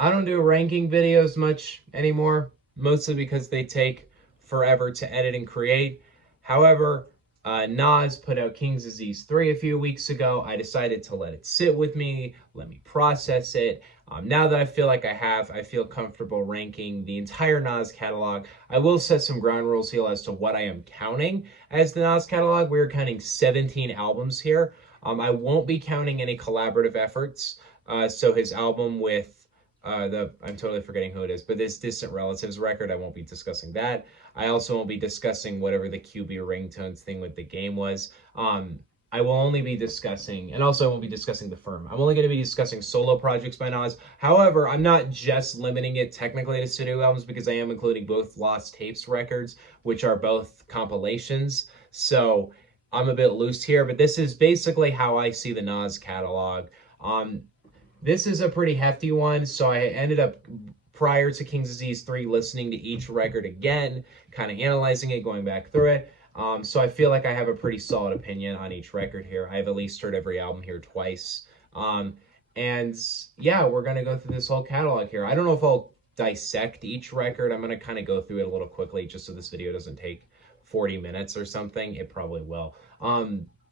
I don't do ranking videos much anymore, mostly because they take forever to edit and create. However, Nas put out King's Disease 3 a few weeks ago. I decided to let it sit with me, let me process it. Now that I feel like I feel comfortable ranking the entire Nas catalog. I will set some ground rules here as to what I am counting as the Nas catalog. We're counting 17 albums here. I won't be counting any collaborative efforts. So his album with I'm totally forgetting who it is, but this Distant Relatives record, I won't be discussing that. I also won't be discussing whatever the QB ringtones thing with the game was. I will only be discussing, and also I won't be discussing The Firm. I'm only going to be discussing solo projects by Nas. However, I'm not just limiting it technically to studio albums because I am including both Lost Tapes records, which are both compilations. So I'm a bit loose here, but this is basically how I see the Nas catalog. Um, this is a pretty hefty one, so I ended up prior to King's Disease 3 listening to each record again, kind of analyzing it, going back through it. So I feel like I have a pretty solid opinion on each record here. I've at least heard every album here twice. And yeah, we're going to go through this whole catalog here. I don't know if I'll dissect each record. I'm going to kind of go through it a little quickly just so this video doesn't take 40 minutes or something. It probably will.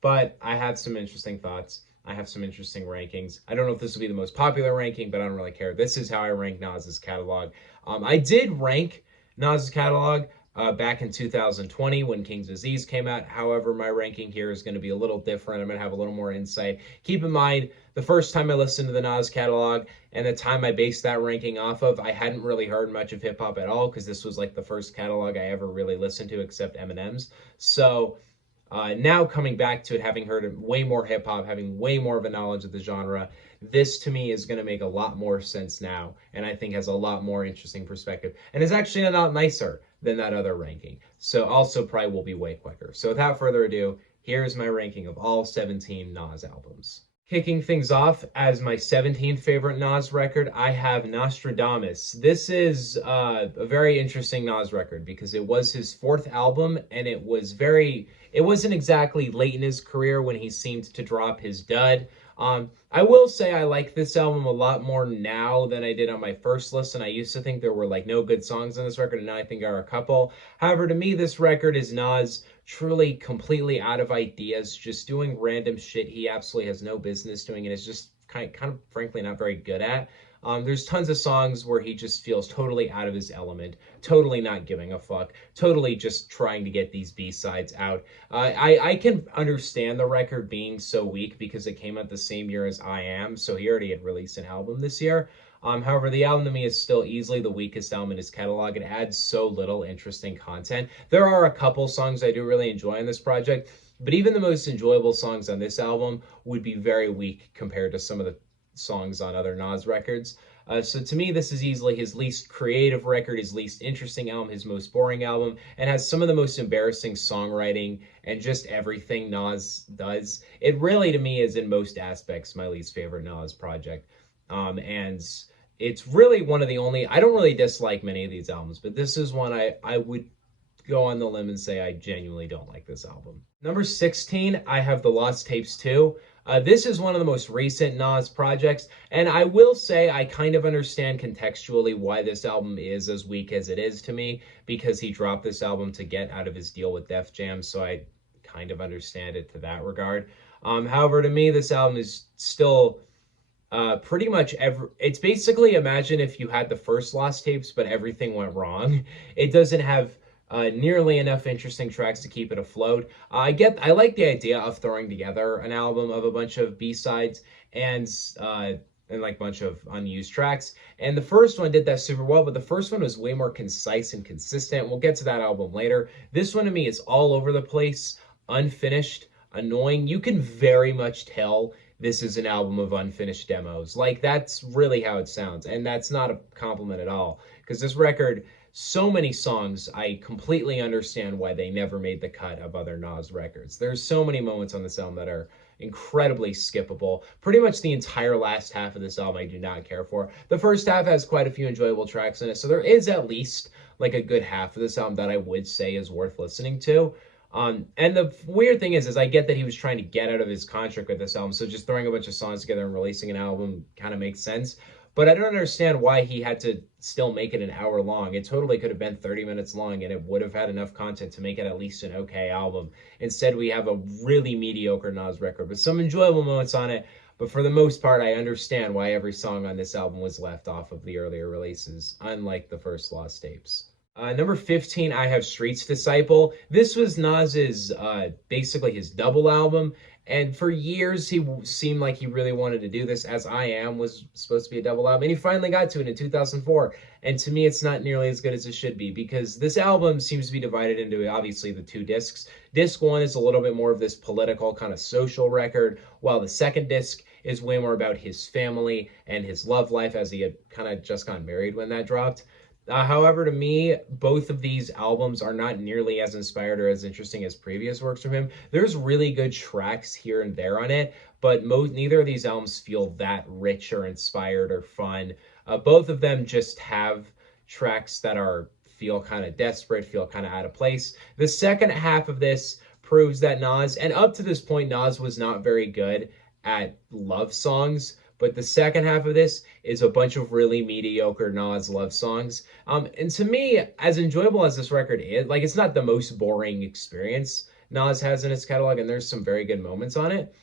But I have some interesting thoughts. I have some interesting rankings. I don't know if this will be the most popular ranking, but I don't really care. This is how I rank Nas's catalog. I did rank Nas's catalog back in 2020 when King's Disease came out. However, my ranking here is going to be a little different. I'm going to have a little more insight. Keep in mind, the first time I listened to the Nas catalog and the time I based that ranking off of, I hadn't really heard much of hip hop at all because this was like the first catalog I ever really listened to except Eminem's. So now coming back to it, having heard way more hip hop, having way more of a knowledge of the genre, this to me is going to make a lot more sense now, and I think has a lot more interesting perspective, and is actually a lot nicer than that other ranking. So also probably will be way quicker. So without further ado, here's my ranking of all 17 Nas albums. Kicking things off as my 17th favorite Nas record, I have Nostradamus. This is a very interesting Nas record because it was his fourth album and it wasn't exactly late in his career when he seemed to drop his dud. I will say I like this album a lot more now than I did on my first listen. I used to think there were like no good songs on this record, and now I think there are a couple. However, to me, this record is Nas truly completely out of ideas, just doing random shit he absolutely has no business doing, and is just kind of frankly not very good at. There's tons of songs where he just feels totally out of his element, totally not giving a fuck, totally just trying to get these B-sides out. I can understand the record being so weak because it came out the same year as I Am, so he already had released an album this year. However, the album to me is still easily the weakest album in his catalog. It adds so little interesting content. There are a couple songs I do really enjoy on this project, but even the most enjoyable songs on this album would be very weak compared to some of the songs on other Nas records. So to me, this is easily his least creative record, his least interesting album, his most boring album, and has some of the most embarrassing songwriting and just everything Nas does. It really, to me, is in most aspects my least favorite Nas project. And it's really one of the only, I don't really dislike many of these albums, but this is one I would go on the limb and say I genuinely don't like this album. Number 16, I have The Lost Tapes 2. This is one of the most recent Nas projects, and I will say I kind of understand contextually why this album is as weak as it is to me, because he dropped this album to get out of his deal with Def Jam, so I kind of understand it to that regard. However, to me, this album is still pretty much it's basically, imagine if you had the first Lost Tapes, but everything went wrong. It doesn't have nearly enough interesting tracks to keep it afloat. I like the idea of throwing together an album of a bunch of B-sides and like a bunch of unused tracks. And the first one did that super well, but the first one was way more concise and consistent. We'll get to that album later. This one to me is all over the place, unfinished, annoying. You can very much tell this is an album of unfinished demos. Like, that's really how it sounds. And that's not a compliment at all, because this record, so many songs, I completely understand why they never made the cut of other Nas records. There's so many moments on this album that are incredibly skippable. Pretty much the entire last half of this album I do not care for. The first half has quite a few enjoyable tracks in it, so there is at least like a good half of this album that I would say is worth listening to. And the weird thing is I get that he was trying to get out of his contract with this album, so just throwing a bunch of songs together and releasing an album kind of makes sense. but I don't understand why he had to still make it an hour long. It totally could have been 30 minutes long and it would have had enough content to make it at least an okay album. Instead, we have a really mediocre Nas record with some enjoyable moments on it, but for the most part, I understand why every song on this album was left off of the earlier releases, unlike the first Lost tapes. Number 15, I have Street's Disciple. This was Nas's basically his double album. And for years, seemed like he really wanted to do this, as I Am was supposed to be a double album. And he finally got to it in 2004. And to me, it's not nearly as good as it should be, because this album seems to be divided into, obviously, the two discs. Disc one is a little bit more of this political kind of social record, while the second disc is way more about his family and his love life, as he had kind of just gotten married when that dropped. However, to me, both of these albums are not nearly as inspired or as interesting as previous works from him. There's really good tracks here and there on it, but neither of these albums feel that rich or inspired or fun. Both of them just have tracks that feel kind of desperate, feel kind of out of place. The second half of this proves that Nas, and up to this point, Nas was not very good at love songs. But the second half of this is a bunch of really mediocre Nas love songs. And to me, as enjoyable as this record is, like, it's not the most boring experience Nas has in his catalog, and there's some very good moments on it.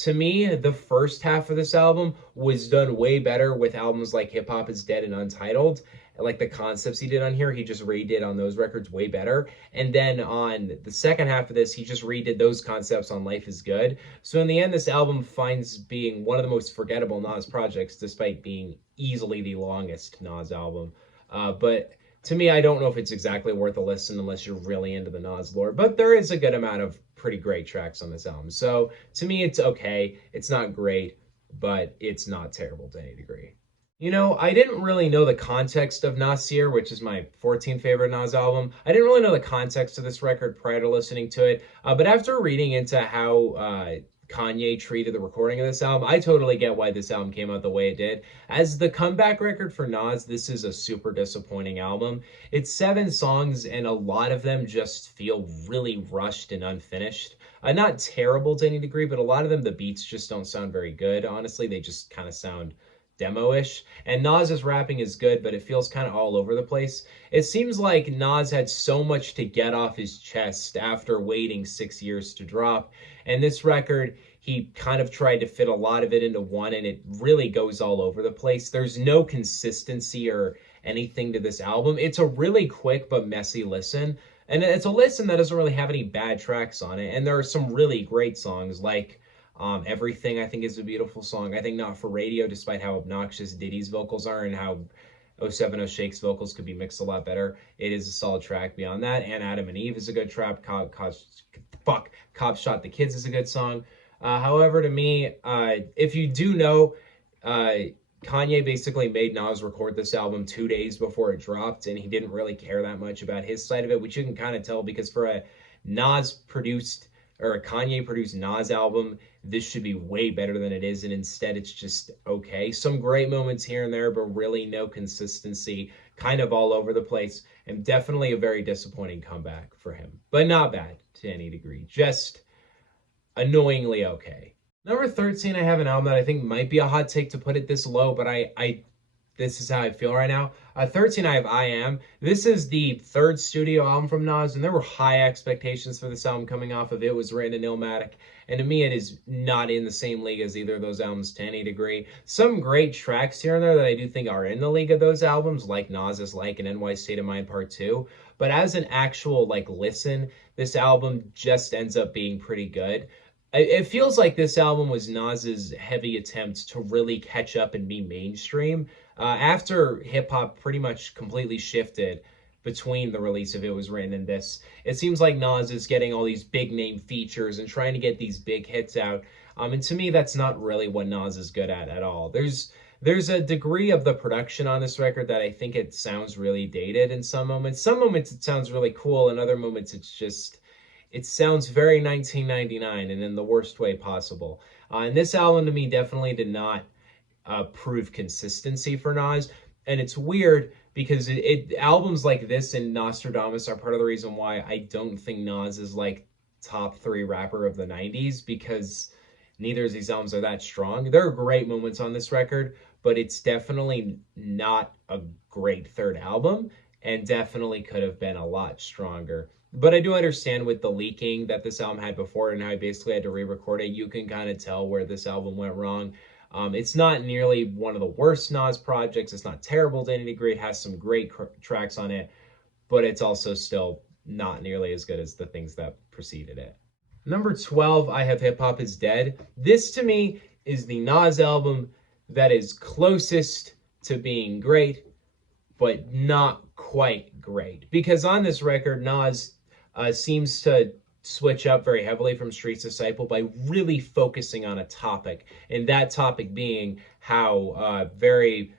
To me, the first half of this album was done way better with albums like Hip Hop Is Dead and Untitled. Like the concepts he did on here, he just redid on those records way better. And then on the second half of this, he just redid those concepts on Life Is Good. So in the end, this album finds being one of the most forgettable Nas projects, despite being easily the longest Nas album. But to me, I don't know if it's exactly worth a listen unless you're really into the Nas lore. But there is a good amount of pretty great tracks on this album. So to me, it's okay. It's not great, but it's not terrible to any degree. You know, I didn't really know the context of Nasir, which is my 14th favorite Nas album. I didn't really know the context of this record prior to listening to it. But after reading into how Kanye treated the recording of this album, I totally get why this album came out the way it did. As the comeback record for Nas, this is a super disappointing album. It's 7 songs, and a lot of them just feel really rushed and unfinished. Not terrible to any degree, but a lot of them, the beats just don't sound very good. Honestly, they just kind of sound demo-ish. And Nas's rapping is good, but it feels kind of all over the place. It seems like Nas had so much to get off his chest after waiting 6 years to drop. And this record, he kind of tried to fit a lot of it into one, and it really goes all over the place. There's no consistency or anything to this album. It's a really quick but messy listen. And it's a listen that doesn't really have any bad tracks on it. And there are some really great songs, like Everything, I think, is a beautiful song. I think Not For Radio, despite how obnoxious Diddy's vocals are and how 070 Shake's vocals could be mixed a lot better, it is a solid track beyond that. And Adam and Eve is a good trap. Cop Shot the Kids is a good song. However, to me, if you do know, Kanye basically made Nas record this album 2 days before it dropped, and he didn't really care that much about his side of it, which you can kind of tell, because for a Kanye produced Nas album, this should be way better than it is, and instead it's just okay. Some great moments here and there, but really no consistency, kind of all over the place, and definitely a very disappointing comeback for him. But not bad to any degree, just annoyingly okay. Number 13, I have an album that I think might be a hot take to put it this low, but this is how I feel right now. 13, I have I Am. This is the third studio album from Nas, and there were high expectations for this album coming off of It Was Written in Illmatic. And to me, it is not in the same league as either of those albums to any degree. Some great tracks here and there that I do think are in the league of those albums, like Nas's Like and NY State of Mind Part 2. But as an actual, listen, this album just ends up being pretty good. It feels like this album was Nas's heavy attempt to really catch up and be mainstream. After hip-hop pretty much completely shifted between the release of It Was Written and this, it seems like Nas is getting all these big-name features and trying to get these big hits out. And to me, that's not really what Nas is good at all. There's a degree of the production on this record that I think it sounds really dated in some moments. Some moments it sounds really cool, and other moments it sounds very 1999 and in the worst way possible. And this album to me definitely did not prove consistency for Nas. And it's weird because albums like this and Nostradamus are part of the reason why I don't think Nas is top 3 rapper of the 90s, because neither of these albums are that strong. There are great moments on this record, but it's definitely not a great third album and definitely could have been a lot stronger. But I do understand with the leaking that this album had before and how I basically had to re-record it, you can kind of tell where this album went wrong. It's not nearly one of the worst Nas projects. It's not terrible to any degree. It has some great tracks on it, but it's also still not nearly as good as the things that preceded it. Number 12, I have Hip Hop is Dead. This to me is the Nas album that is closest to being great, but not quite great. Because on this record, Nas seems to switch up very heavily from Street's Disciple by really focusing on a topic, and that topic being how very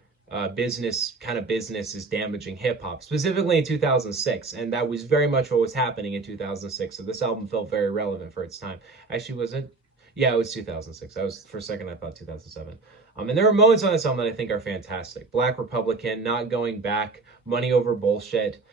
business is damaging hip hop, specifically in 2006, and that was very much what was happening in 2006. So this album felt very relevant for its time. Actually, was it? Yeah, it was 2006. I was for a second I thought 2007. And there are moments on this album that I think are fantastic. Black Republican, Not Going Back, Money Over Bullshit,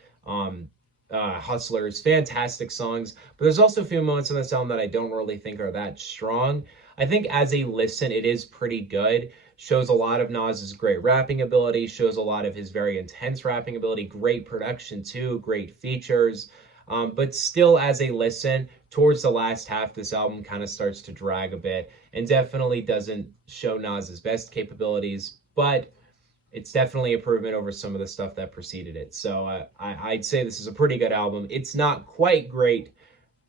Hustlers, fantastic songs. But there's also a few moments on this album that I don't really think are that strong. I think as a listen, it is pretty good. Shows a lot of Nas's great rapping ability, shows a lot of his very intense rapping ability, great production too, great features. But still, as a listen, towards the last half, this album kind of starts to drag a bit and definitely doesn't show Nas's best capabilities, but it's definitely improvement over some of the stuff that preceded it. So I'd say this is a pretty good album. It's not quite great,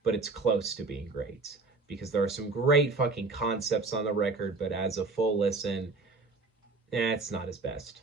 but it's close to being great because there are some great fucking concepts on the record, but as a full listen, it's not his best.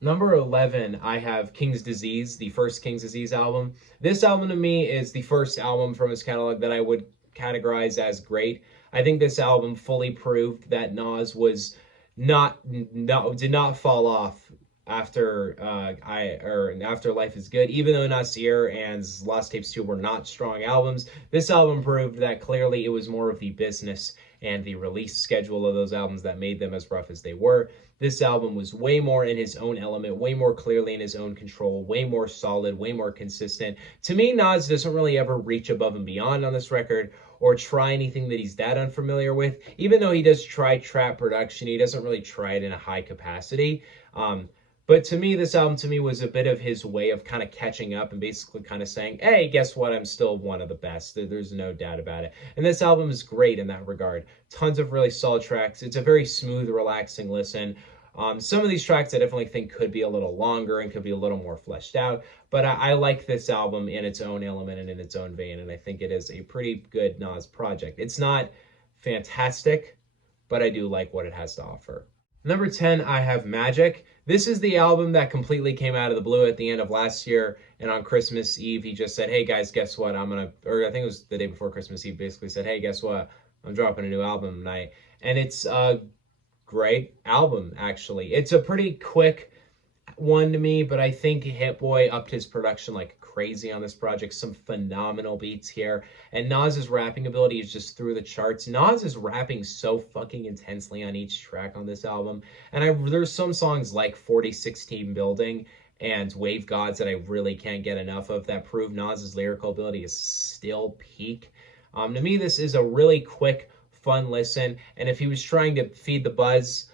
Number 11, I have King's Disease, the first King's Disease album. This album to me is the first album from his catalog that I would categorize as great. I think this album fully proved that Nas was did not fall off after after Life is Good. Even though Nasir and Lost Tapes 2 were not strong albums, this album proved that clearly it was more of the business and the release schedule of those albums that made them as rough as they were. This album was way more in his own element, way more clearly in his own control, way more solid, way more consistent. To me, Nas doesn't really ever reach above and beyond on this record or try anything that he's that unfamiliar with. Even though he does try trap production, he doesn't really try it in a high capacity. But to me, this album to me was a bit of his way of kind of catching up and basically kind of saying, hey, guess what? I'm still one of the best. There's no doubt about it. And this album is great in that regard. Tons of really solid tracks. It's a very smooth, relaxing listen. Some of these tracks I definitely think could be a little longer and could be a little more fleshed out. But I like this album in its own element and in its own vein. And I think it is a pretty good Nas project. It's not fantastic, but I do like what it has to offer. Number 10, I have Magic. This is the album that completely came out of the blue at the end of last year. And on Christmas Eve, he just said, hey guys, guess what? Or I think it was the day before Christmas Eve, basically said, hey, guess what? I'm dropping a new album tonight. And it's a great album, actually. It's a pretty quick one to me, but I think Hit Boy upped his production like crazy on this project. Some phenomenal beats here. And Nas's rapping ability is just through the charts. Nas is rapping so fucking intensely on each track on this album. And there's some songs like 4016 Building and Wave Gods that I really can't get enough of that prove Nas's lyrical ability is still peak. To me, this is a really quick, fun listen. And if he was trying to feed the buzz,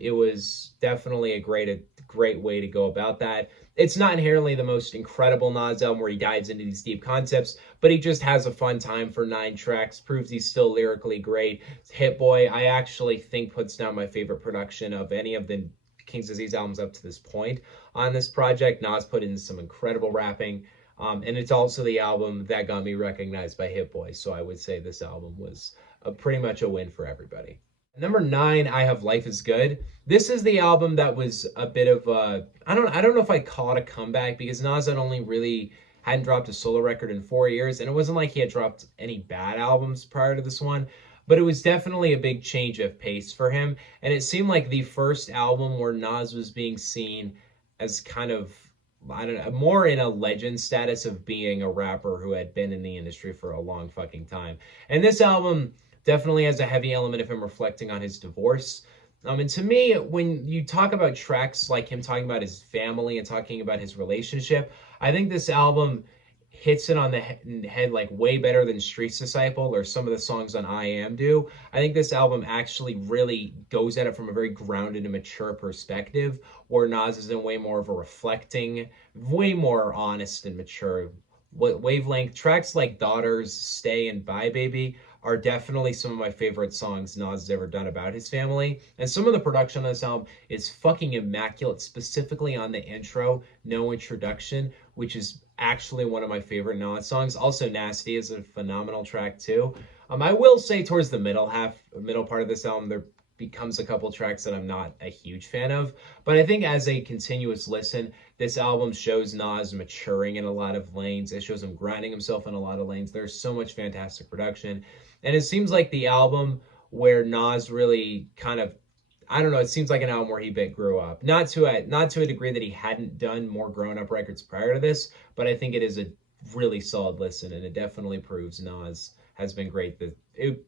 it was definitely a great way to go about that. It's not inherently the most incredible Nas album where he dives into these deep concepts, but he just has a fun time for 9 tracks, proves he's still lyrically great. Hit Boy, I actually think puts down my favorite production of any of the King's Disease albums up to this point. On this project, Nas put in some incredible rapping, and it's also the album that got me recognized by Hit Boy, so I would say this album was pretty much a win for everybody. Number 9, I have Life is Good. This is the album that was a bit of a, I don't know if I'd call it a comeback because Nas had only really hadn't dropped a solo record in 4 years, and it wasn't like he had dropped any bad albums prior to this one, but it was definitely a big change of pace for him, and it seemed like the first album where Nas was being seen as kind of, I don't know, more in a legend status of being a rapper who had been in the industry for a long fucking time. And this album definitely has a heavy element of him reflecting on his divorce. And to me, when you talk about tracks like him talking about his family and talking about his relationship, I think this album hits it on the head like way better than Streets Disciple or some of the songs on I Am do. I think this album actually really goes at it from a very grounded and mature perspective, where Nas is in way more of a reflecting, way more honest and mature wavelength. Tracks like Daughters, Stay, and Bye Baby are definitely some of my favorite songs Nas has ever done about his family. And some of the production on this album is fucking immaculate, specifically on the intro, No Introduction, which is actually one of my favorite Nas songs. Also, Nasty is a phenomenal track too. I will say towards the middle part of this album, there becomes a couple tracks that I'm not a huge fan of. But I think as a continuous listen, this album shows Nas maturing in a lot of lanes. It shows him grinding himself in a lot of lanes. There's so much fantastic production. And it seems like the album where Nas really kind of, I don't know, it seems like an album where he grew up. Not to a degree that he hadn't done more grown up records prior to this, but I think it is a really solid listen, and it definitely proves Nas has been great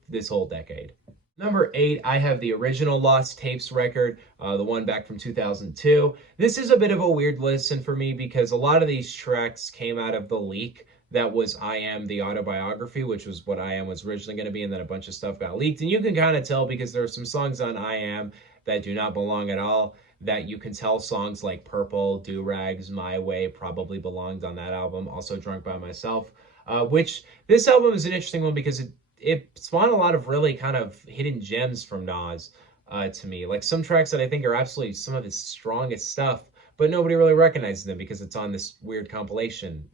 this whole decade. Number 8, I have the original Lost Tapes record, the one back from 2002. This is a bit of a weird listen for me because a lot of these tracks came out of the leak that was I Am the Autobiography, which was what I Am was originally going to be, and then a bunch of stuff got leaked. And you can kind of tell because there are some songs on I Am that do not belong at all, that you can tell songs like Purple, Do Rags, My Way probably belonged on that album. Also Drunk by Myself, which this album is an interesting one because it spawned a lot of really kind of hidden gems from Nas to me. Like some tracks that I think are absolutely some of his strongest stuff, but nobody really recognizes them because it's on this weird compilation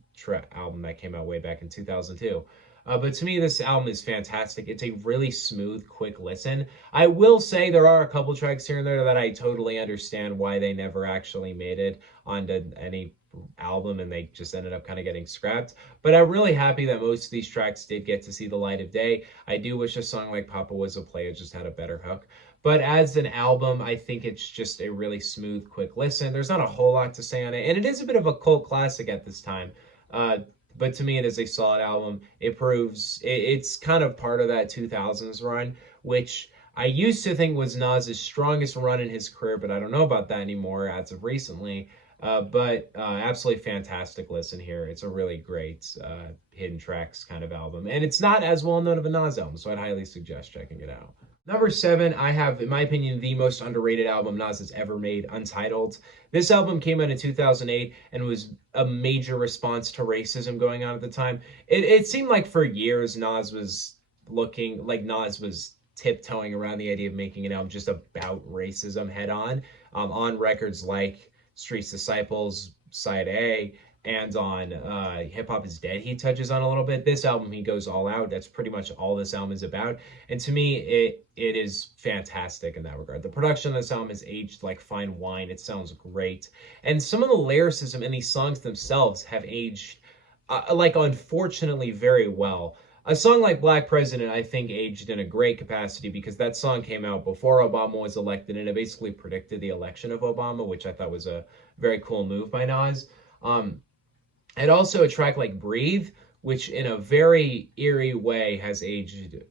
album that came out way back in 2002. But to me, this album is fantastic. It's a really smooth, quick listen. I will say there are a couple tracks here and there that I totally understand why they never actually made it onto any album and they just ended up kind of getting scrapped. But I'm really happy that most of these tracks did get to see the light of day. I do wish a song like Papa Was a Player just had a better hook. But as an album, I think it's just a really smooth, quick listen. There's not a whole lot to say on it. And it is a bit of a cult classic at this time. But to me, it is a solid album. It proves it's kind of part of that 2000s run, which I used to think was Nas's strongest run in his career, but I don't know about that anymore as of recently. But absolutely fantastic listen here. It's a really great hidden tracks kind of album. And it's not as well known of a Nas album, so I'd highly suggest checking it out. Number 7, I have, in my opinion, the most underrated album Nas has ever made, Untitled. This album came out in 2008 and was a major response to racism going on at the time. It seemed like for years Nas was tiptoeing around the idea of making an album just about racism head on records like Streets Disciples, Side A, and on Hip Hop Is Dead, he touches on a little bit. This album, he goes all out. That's pretty much all this album is about. And to me, it is fantastic in that regard. The production of this album is aged like fine wine. It sounds great. And some of the lyricism in these songs themselves have aged, unfortunately, very well. A song like Black President, I think, aged in a great capacity because that song came out before Obama was elected, and it basically predicted the election of Obama, which I thought was a very cool move by Nas. And also a track like Breathe, which in a very eerie way has aged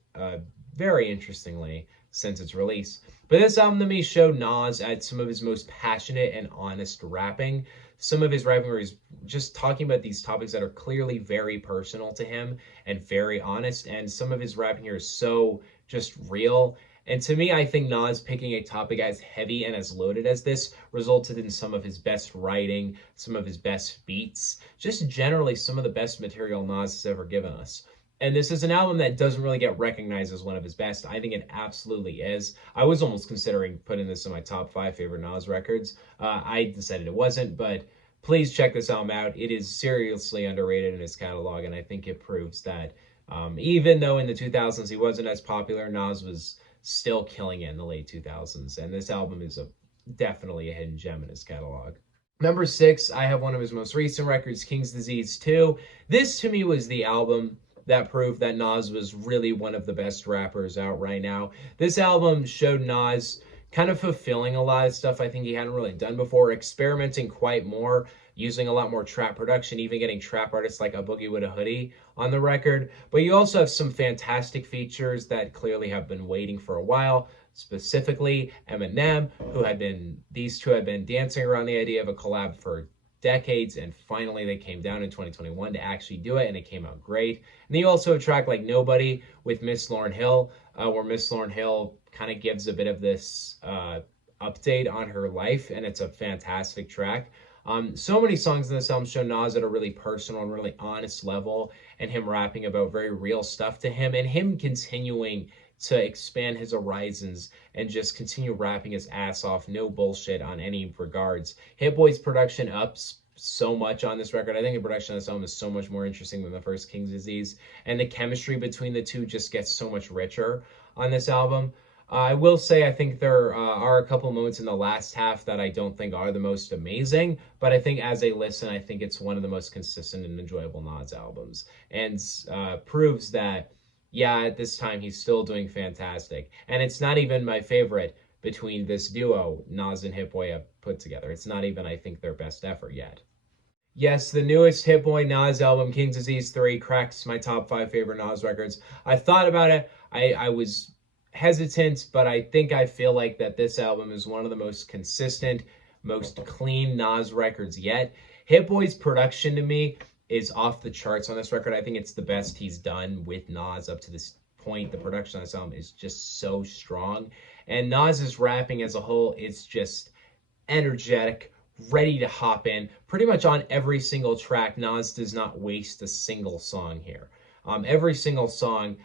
very interestingly since its release. But this album to me showed Nas at some of his most passionate and honest rapping. Some of his rapping where he's just talking about these topics that are clearly very personal to him and very honest. And some of his rapping here is so just real. And to me, I think Nas picking a topic as heavy and as loaded as this resulted in some of his best writing, some of his best beats, just generally some of the best material Nas has ever given us. And this is an album that doesn't really get recognized as one of his best. I think it absolutely is. I was almost considering putting this in my top 5 favorite Nas records. I decided it wasn't, but please check this album out. It is seriously underrated in his catalog, and I think it proves that even though in the 2000s he wasn't as popular, Nas was still killing it in the late 2000s. And this album is definitely a hidden gem in his catalog. Number 6, I have one of his most recent records, King's Disease 2. This to me was the album that proved that Nas was really one of the best rappers out right now. This album showed Nas kind of fulfilling a lot of stuff I think he hadn't really done before, experimenting quite more, using a lot more trap production, even getting trap artists like A Boogie With a Hoodie on the record. But you also have some fantastic features that clearly have been waiting for a while, specifically Eminem, these two had been dancing around the idea of a collab for decades, and finally they came down in 2021 to actually do it, and it came out great. And then you also have a track like Nobody with Miss Lauryn Hill, where Miss Lauryn Hill kind of gives a bit of this update on her life, and it's a fantastic track. So many songs in this album show Nas at a really personal and really honest level, and him rapping about very real stuff to him, and him continuing to expand his horizons and just continue rapping his ass off, no bullshit on any regards. Hit Boy's production ups so much on this record. I think the production on this album is so much more interesting than the first King's Disease, and the chemistry between the two just gets so much richer on this album. I will say I think there are a couple moments in the last half that I don't think are the most amazing, but I think as a listen, I think it's one of the most consistent and enjoyable Nas albums, and proves that, yeah, at this time he's still doing fantastic. And it's not even my favorite between this duo, Nas and Hit Boy, have put together. It's not even, I think, their best effort yet. Yes, the newest Hit Boy Nas album, King's Disease 3, cracks my top 5 favorite Nas records. I thought about it. I was hesitant, but I feel like that this album is one of the most consistent, most clean Nas records yet. Hit Boy's production to me is off the charts on this record. I think it's the best he's done with Nas up to this point. The production on this album is just so strong. And Nas's rapping as a whole is just energetic, ready to hop in. Pretty much on every single track, Nas does not waste a single song here. Every single song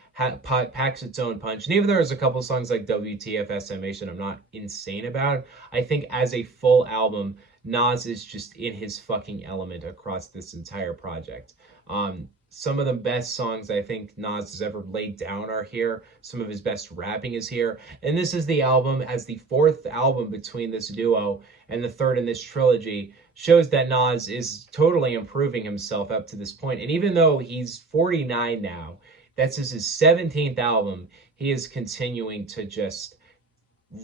packs its own punch. And even though there's a couple songs like WTF Estimation I'm not insane about, I think as a full album, Nas is just in his fucking element across this entire project. Some of the best songs I think Nas has ever laid down are here. Some of his best rapping is here. And this is the album, as the fourth album between this duo and the third in this trilogy, shows that Nas is totally improving himself up to this point. And even though he's 49 now, that's his 17th album, he is continuing to just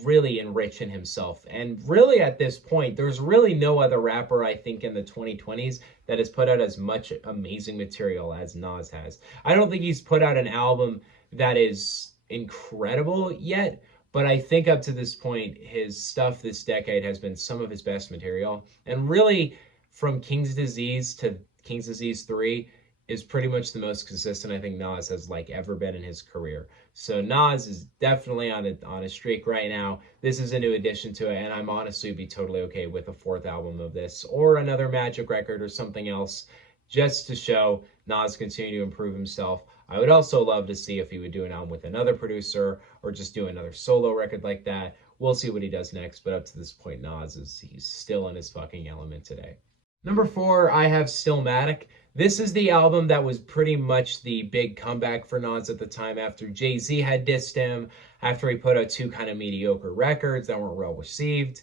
really enrich in himself. And really at this point, there's really no other rapper, I think, in the 2020s that has put out as much amazing material as Nas has. I don't think he's put out an album that is incredible yet, but I think up to this point, his stuff this decade has been some of his best material. And really, from King's Disease to King's Disease 3 is pretty much the most consistent I think Nas has ever been in his career. So Nas is definitely on a streak right now. This is a new addition to it, and I'm honestly be totally okay with a fourth album of this or another Magic record or something else, just to show Nas continue to improve himself. I would also love to see if he would do an album with another producer or just do another solo record like that. We'll see what he does next, but up to this point, he's still in his fucking element today. Number 4, I have Stillmatic. This is the album that was pretty much the big comeback for Nas at the time after Jay-Z had dissed him, after he put out 2 kind of mediocre records that weren't well received.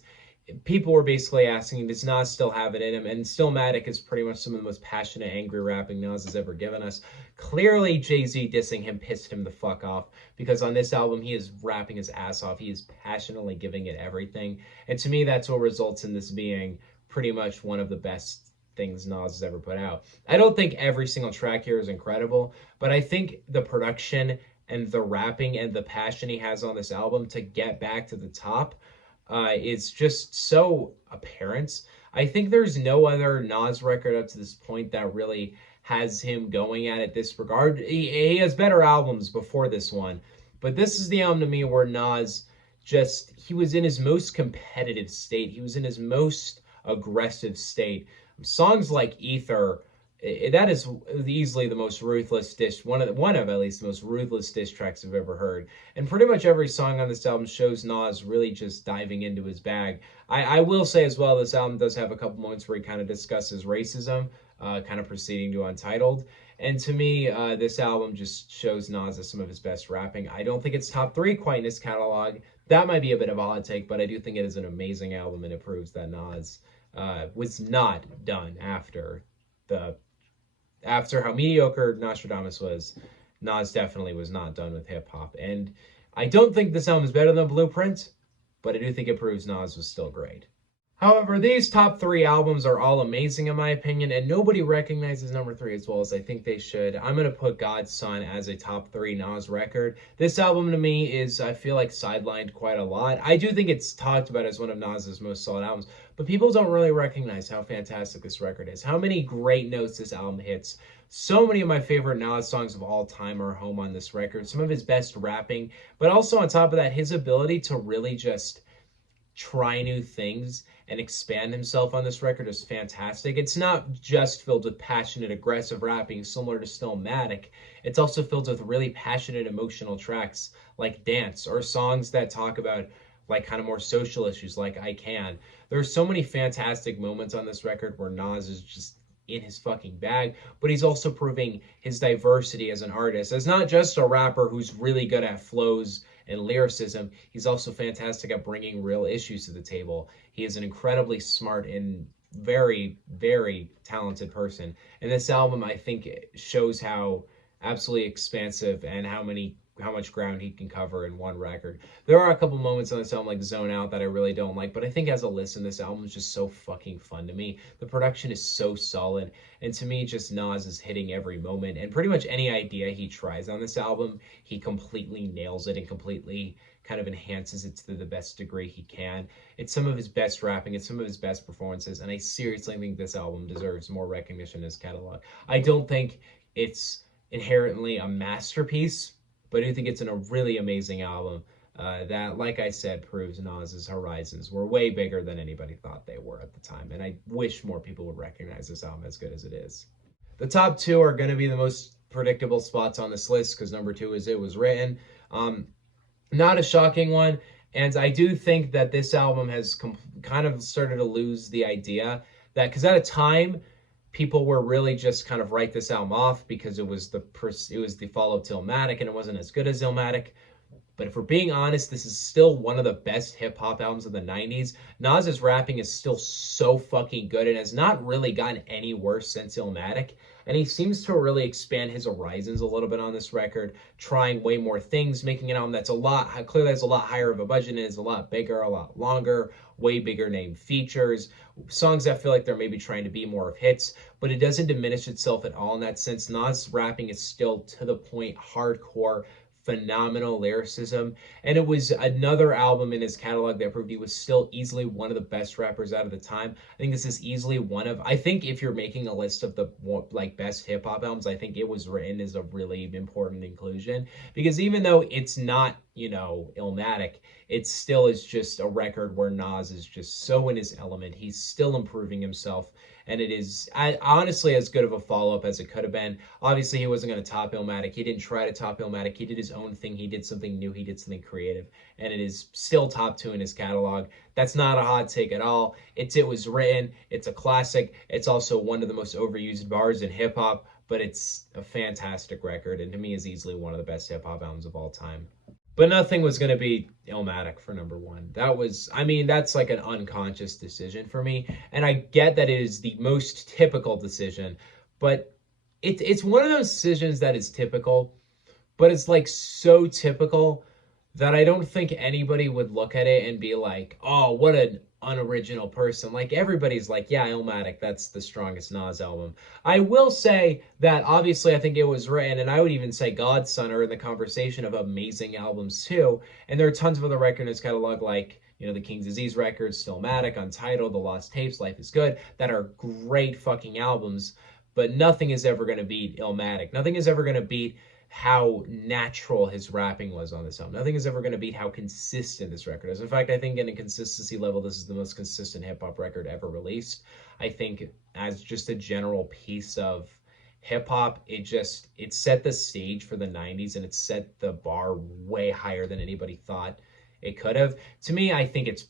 People were basically asking, does Nas still have it in him? And Stillmatic is pretty much some of the most passionate, angry rapping Nas has ever given us. Clearly, Jay-Z dissing him pissed him the fuck off, because on this album, he is rapping his ass off. He is passionately giving it everything. And to me, that's what results in this being pretty much one of the best things Nas has ever put out. I don't think every single track here is incredible, but I think the production and the rapping and the passion he has on this album to get back to the top is just so apparent. I think there's no other Nas record up to this point that really has him going at it this regard. He has better albums before this one, but this is the album to me where Nas he was in his most competitive state. He was in his most aggressive state. Songs like Ether, that is easily the most ruthless diss, one of at least the most ruthless diss tracks I've ever heard. And pretty much every song on this album shows Nas really just diving into his bag. I will say as well, this album does have a couple moments where he kind of discusses racism, kind of proceeding to Untitled. And to me, this album just shows Nas as some of his best rapping. I don't think it's top 3 quite in his catalog. That might be a bit of a hot take, but I do think it is an amazing album, and it proves that Nas was not done after how mediocre Nostradamus was. Nas definitely was not done with hip-hop. And I don't think this album is better than Blueprint, but I do think it proves Nas was still great. However, these top 3 albums are all amazing in my opinion, and nobody recognizes number 3 as well as I think they should. I'm going to put God's Son as a top 3 Nas record. This album to me is, I feel like, sidelined quite a lot. I do think it's talked about as one of Nas's most solid albums, but people don't really recognize how fantastic this record is, how many great notes this album hits. So many of my favorite Nas songs of all time are home on this record. Some of his best rapping, but also on top of that, his ability to really just try new things and expand himself on this record is fantastic. It's not just filled with passionate, aggressive rapping similar to Stillmatic. It's also filled with really passionate, emotional tracks like Dance, or songs that talk about like kind of more social issues like I Can. There's so many fantastic moments on this record where Nas is just in his fucking bag, but he's also proving his diversity as an artist, as not just a rapper who's really good at flows and lyricism. He's also fantastic at bringing real issues to the table. He is an incredibly smart and very, very talented person. And this album, I think, shows how absolutely expansive and how much ground he can cover in one record. There are a couple moments on this album, like Zone Out, that I really don't like, but I think as a listen, this album is just so fucking fun to me. The production is so solid, and to me, just Nas is hitting every moment, and pretty much any idea he tries on this album, he completely nails it and completely kind of enhances it to the best degree he can. It's some of his best rapping, it's some of his best performances, and I seriously think this album deserves more recognition in his catalog. I don't think it's inherently a masterpiece, but I do think it's a really amazing album that, like I said, proves Nas's horizons were way bigger than anybody thought they were at the time. And I wish more people would recognize this album as good as it is. The top two are going to be the most predictable spots on this list because number two is It Was Written. Not a shocking one. And I do think that this album has kind of started to lose the idea that, because at a time, people were really just kind of write this album off because it was the follow-up to Illmatic and it wasn't as good as Illmatic. But if we're being honest, this is still one of the best hip-hop albums of the 90s. Nas's rapping is still so fucking good and has not really gotten any worse since Illmatic. And he seems to really expand his horizons a little bit on this record, trying way more things, making an album that's clearly has a lot higher of a budget and is a lot bigger, a lot longer, way bigger name features, songs that feel like they're maybe trying to be more of hits, but it doesn't diminish itself at all in that sense. Nas rapping is still to the point, hardcore, phenomenal lyricism, and it was another album in his catalog that proved he was still easily one of the best rappers out of the time. I think this is easily I think if you're making a list of the like best hip hop albums, I think It Was Written is a really important inclusion, because even though it's not, Illmatic, it still is just a record where Nas is just so in his element. He's still improving himself, and it is honestly as good of a follow-up as it could have been. Obviously, he wasn't going to top Illmatic. He didn't try to top Illmatic. He did his own thing. He did something new. He did something creative, and it is still top two in his catalog. That's not a hot take at all. It Was Written. It's a classic. It's also one of the most overused bars in hip-hop, but it's a fantastic record, and to me is easily one of the best hip-hop albums of all time. But nothing was going to be Illmatic for number one. That's like an unconscious decision for me. And I get that it is the most typical decision, but it's one of those decisions that is typical, but it's like so typical that I don't think anybody would look at it and be like, oh, what an unoriginal person. Like, everybody's like, yeah, Illmatic, that's the strongest Nas album. I will say that obviously I think It Was Written, and I would even say Godson are in the conversation of amazing albums too. And there are tons of other records in his catalog, like, the King's Disease records, Stillmatic, Untitled, The Lost Tapes, Life is Good, that are great fucking albums. But nothing is ever going to beat Illmatic. Nothing is ever going to beat how natural his rapping was on this album. Nothing is ever going to beat how consistent this record is. In fact, I think in a consistency level, this is the most consistent hip-hop record ever released. I think as just a general piece of hip-hop, it set the stage for the 90s, and it set the bar way higher than anybody thought it could have. To me, I think it's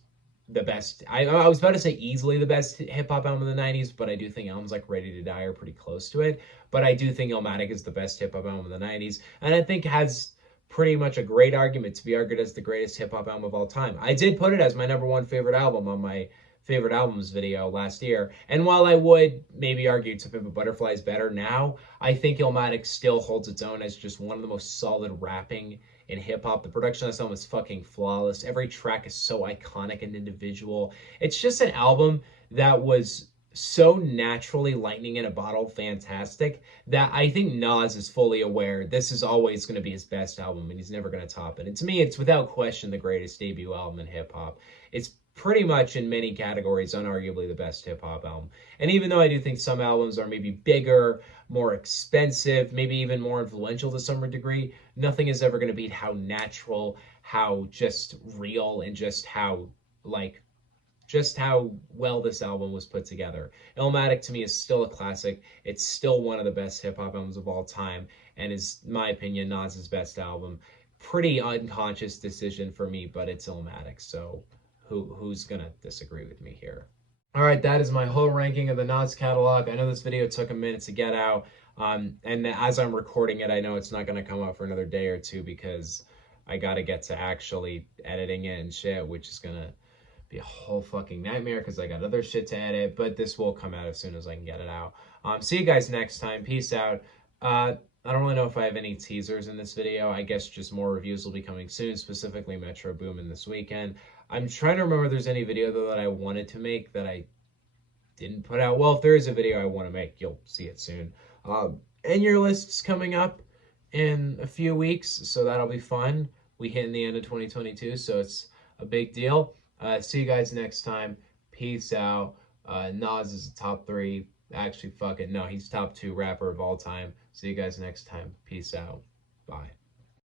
the best. I was about to say easily the best hip-hop album of the 90s, but I do think albums like Ready to Die are pretty close to it. But I do think Illmatic is the best hip-hop album of the 90s, and I think has pretty much a great argument to be argued as the greatest hip-hop album of all time. I did put it as my number one favorite album on my favorite albums video last year, and while I would maybe argue To Pimp a Butterfly is better now, I think Illmatic still holds its own as just one of the most solid rapping in hip-hop. The production on this album is fucking flawless. Every track is so iconic and individual. It's just an album that was so naturally lightning in a bottle fantastic that I think Nas is fully aware this is always going to be his best album and he's never going to top it. And to me, it's without question the greatest debut album in hip-hop. It's pretty much in many categories, unarguably the best hip hop album. And even though I do think some albums are maybe bigger, more expensive, maybe even more influential to some degree, nothing is ever going to beat how natural, how just real, and like just how well this album was put together. Illmatic to me is still a classic. It's still one of the best hip hop albums of all time, and is, in my opinion, Nas's best album. Pretty unconscious decision for me, but it's Illmatic. So who's gonna disagree with me here? All right, that is my whole ranking of the Nas catalog. I know this video took a minute to get out, and as I'm recording it, I know it's not going to come out for another day or two because I got to get to actually editing it and shit, which is going to be a whole fucking nightmare because I got other shit to edit, but this will come out as soon as I can get it out. See you guys next time. Peace out. I don't really know if I have any teasers in this video. I guess just more reviews will be coming soon, specifically Metro Boomin this weekend. I'm trying to remember if there's any video though that I wanted to make that I didn't put out. Well, if there is a video I want to make, you'll see it soon. And your list's coming up in a few weeks, so that'll be fun. We hit in the end of 2022, so it's a big deal. See you guys next time. Peace out. Nas is a top 3. Actually, fuck it. No, he's top 2 rapper of all time. See you guys next time. Peace out. Bye.